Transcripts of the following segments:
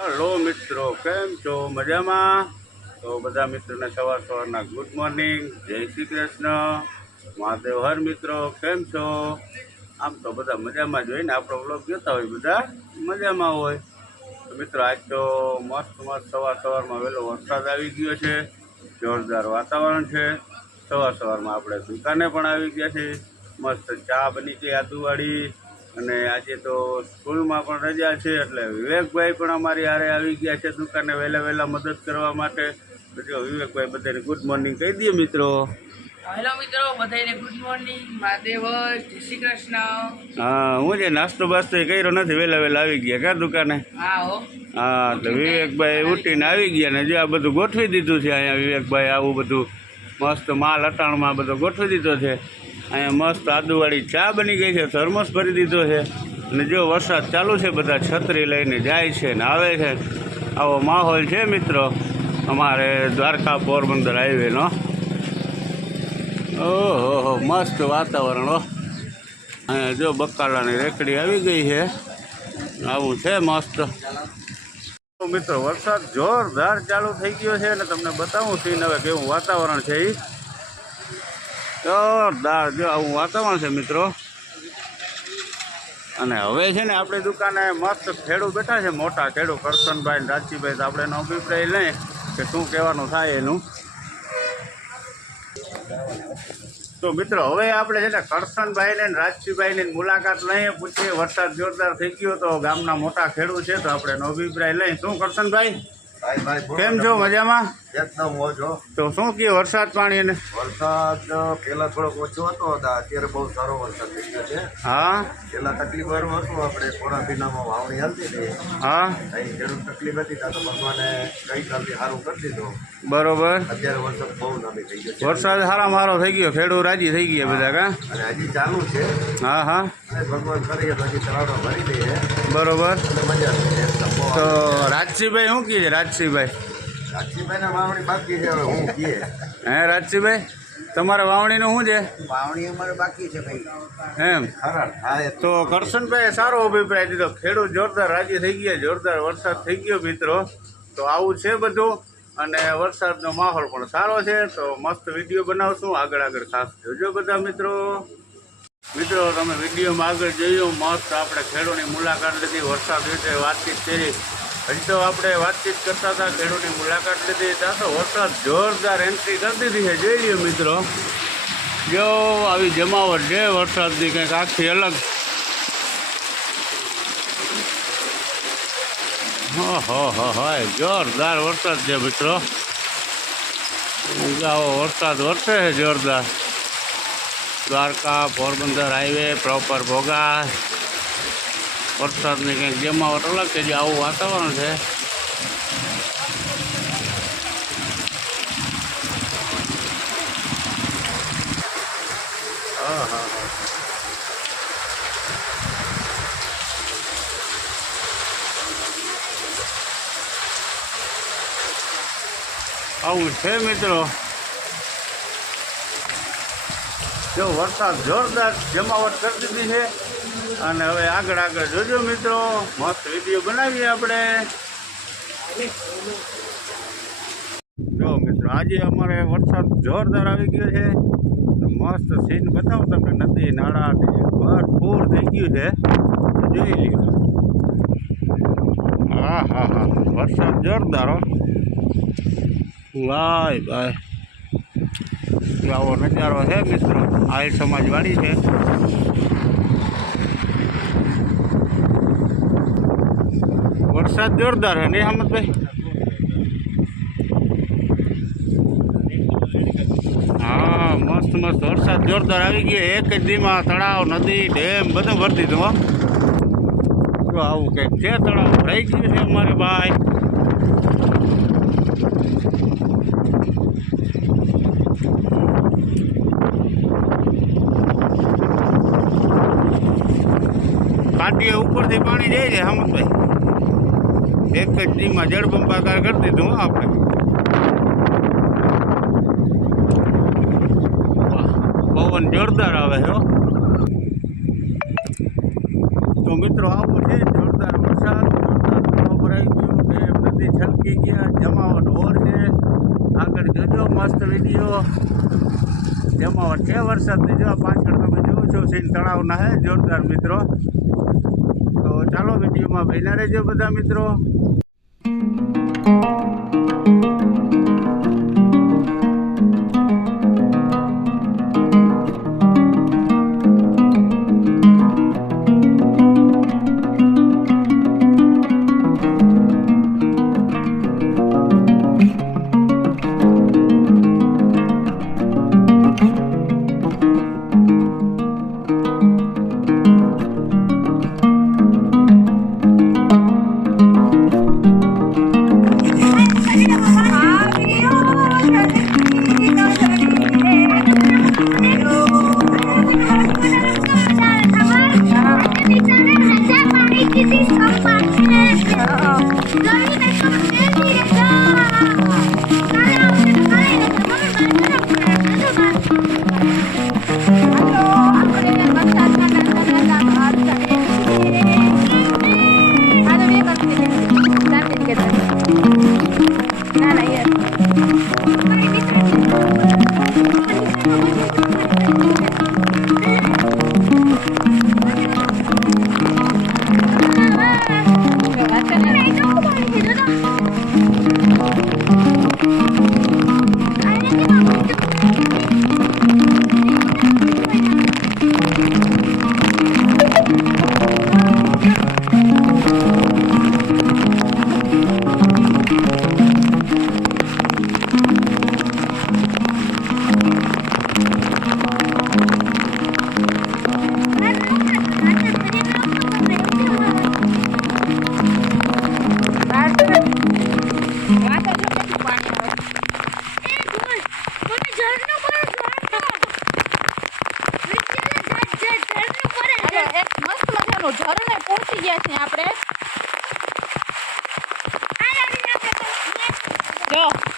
Hello મિત્રો, કેમ છો? મજામાં? તો બધા મિત્રોને સવાર સવારના ગુડ મોર્નિંગ. જય શ્રી કૃષ્ણ. મહાદેવ હર મિત્રો, કેમ છો? આમ તો બધા મજામાં જ હોય ને, આપણો બ્લોગ જોતા હોય બધા, મજામાં હોય. તો મિત્રો, આજ તો મસ્ત મસ્ત સવાર સવારમાં વહેલો વરસાદ આવી ગયો છે. જોરદાર વાતાવરણ છે. સવાર સવારમાં આપણે દુકાને પણ આવી ગયા છે. મસ્ત ચા બની ગઈ આદુવાળી. અને આજે તો સ્કૂલમાં પણ રજા છે એટલે વિવેકભાઈ પણ અમારી હારે આવી ગયા છે દુકાને વહેલા વહેલા મદદ કરવા માટે. જો વિવેકભાઈ બધાને ગુડ મોર્નિંગ કહી દઈએ મિત્રો. હેલો મિત્રો બધાને ગુડ મોર્નિંગ મહાદેવ જય શ્રી કૃષ્ણ. હા હું જે નાસ્તો બાસ્તો એ કર્યો નથી વહેલા વહેલા આવી ગયા કા દુકાને? હા હા. તો વિવેકભાઈ ઉઠીને આવી ગયા ને જે આ બધું ગોઠવી દીધું છે અહીંયા વિવેકભાઈ આવું બધું મસ્ત માલ અટાણમાં બધો ગોઠવી દીધો છે. અહીંયા મસ્ત આદુવાળી ચા બની ગઈ છે, થર્મસ ભરી દીધો છે. અને જો વરસાદ ચાલુ છે, બધા છત્રી લઈને જાય છે ને આવે છે. આવો માહોલ છે મિત્રો. અમારે દ્વારકા પોરબંદર હાઈવેનો. ઓહો મસ્ત વાતાવરણ અહીંયા જો બકાલાની રેકડી આવી ગઈ છે. આવું છે મસ્ત. મિત્રો, વરસાદ જોરદાર ચાલુ થઈ ગયો છે અને તમને બતાવું સીન હવે કેવું વાતાવરણ છે એ જોરદાર. જો, આવું વાતાવરણ છે મિત્રો. અને હવે છે ને આપણી દુકાને મસ્ત ખેડૂ બેઠા છે, મોટા ખેડૂ કરશનભાઈ રાજીભાઈ તો આપણે એનો અભિપ્રાય લઈએ કે શું કહેવાનું થાય એનું. તો મિત્રો, હવે આપણે છે ને કરશનભાઈ ને રાજીભાઈ ની મુલાકાત લઈએ. પૂછીએ, વરસાદ જોરદાર થઈ ગયો તો ગામના મોટા ખેડૂત છે, તો આપણે એનો અભિપ્રાય લઈએ. શું કરશનભાઈ. કેમ છો? મજામાં? એકદમ ઓછો તો શું કે વરસાદ પાણી ને વરસાદ પેલા થોડોક ઓછો હતો અત્યારે બહુ સારો વરસાદ થઈ ગયો છે. હા? પેલા તકલીફ વાળું હતું આપણે થોડા મહિનામાં વાવણી હાલતી હતી. હા? અહીં ખેડૂત તકલીફ હતી તો ભગવાને ગઈકાલથી સારું કરી દીધું. બરોબર. અત્યારે વરસાદ બહુ નામી થઈ ગયો વરસાદ સારા મારો થઈ ગયો ખેડૂત રાજી થઈ ગયા બધા કા? અને હજી ચાલુ છે. હા હા. ભગવાન કરીએ તો હજી તળાવડો ભરી દઈએ. બરોબર. મજા બહુ તો રાજસિંહભાઈ શું કહે છે? રાજસિંહભાઈ. રાજસીભાઈને વાવણી બાકી છે હવે હું કીએ હે રાજસિંહભાઈ? તમારે વાવણીનું શું છે? વાવણી અમારે બાકી છે ભાઈ. એમ? હા તો કરશનભાઈ સારો અભિપ્રાય દીધો. ખેડૂત જોરદાર રાજી થઈ ગયા જોરદાર વરસાદ થઈ ગયો મિત્રો. તો આવું છે બધું. અને વરસાદનો માહોલ પણ સારો છે. તો મસ્ત વીડિયો બનાવશું. આગળ આગળ ખાસ જોજો બધા મિત્રો. મિત્રો, તમે વિડીયોમાં આગળ જોયું, મસ્ત આપણે ખેડૂતની મુલાકાત લીધી, વરસાદ વિશે વાતચીત કરી. હજી તો આપણે વાતચીત કરતા હતા, ખેડૂતની મુલાકાત લીધી. ત્યાં તો વરસાદ જોરદાર એન્ટ્રી કરી દીધી છે. જોઈ લ્યો મિત્રો. જો આવી જમાવટ છે, વરસાદની કંઈક આખી અલગ. હો હો હોય જોરદાર વરસાદ છે મિત્રો. વરસાદ વરસે છે જોરદાર. દ્વારકા, પોરબંદર હાઈવે પ્રોપર ભોગા. વરસાદની કંઈક જમાવટ અલગ છે, જે આવું વાતાવરણ છે. આવું છે મિત્રો. જો વરસાદ જોરદાર જમાવટ કરી દીધી છે. અને હવે આગળ આગળ જોજો મિત્રો, મસ્ત વીડિયો બનાવીએ આપણે. જો મિત્રો, આજે અમારે વરસાદ જોરદાર આવી ગયો છે. મસ્ત સીન બતાવો તમને, નદી, નાળા ભરપૂર થઈ ગયું છે. જોઈ લીધું હા હા હા વરસાદ જોરદાર હો. વાય ભાઈ આવો નજારો છે મિત્રો. આહિર સમાજવાળી છે. વરસાદ જોરદાર છે નહીં હમદભાઈ હા, મસ્ત મસ્ત. વરસાદ જોરદાર આવી ગયો. એક જ દીમાં તળાવ, નદી, ડેમ, બધું ભરી દીધું, હો. જો આવું કંઈક છે, તળાવ ભરાઈ ગયું છે અમારે ભાઈ. કાંટીએ ઉપરથી પાણી જાય છે હમદભાઈ એક જ ટીમમાં જળબંબાકાર કરી દીધું આપણે. પવન જોરદાર આવે છે તો મિત્રો, આવો છે જોરદાર વરસાદ, જોરદાર ધુમો ભરાઈ ગયો ડેમ નદી છલકી ગયા, જમાવટ ઓર છે. આગળ જોજો મસ્ત વીડિયો. જમાવટ છે વરસાદની, જો પાછળ તમે જોવો છો સીન તળાવ ના હે, જોરદાર મિત્રો. તો ચાલો વિડીયોમાં બન્યા રહેજો બધા મિત્રો. મજાનું ઝરણે પહોંચી ગયા છીએ આપણે. જો.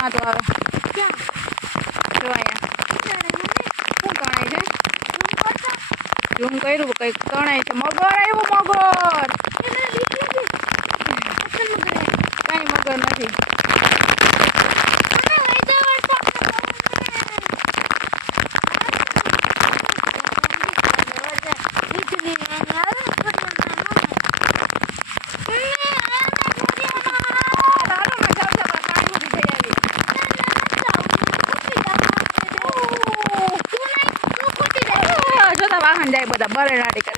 ટણાતો આવે જો અહીંયા શું તણાય છે ઝૂમ કર્યું કંઈક તણાય છે મગર કાંઈ મગર નથી હાલો ને જાવ જાવ પાણી મૂકી જઈ આવી જોતા વાહન જાય બધા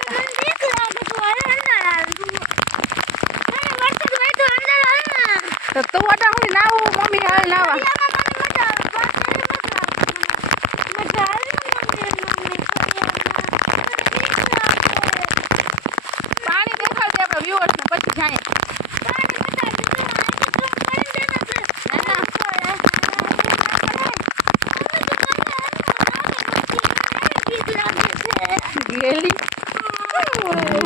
E ele. Ah,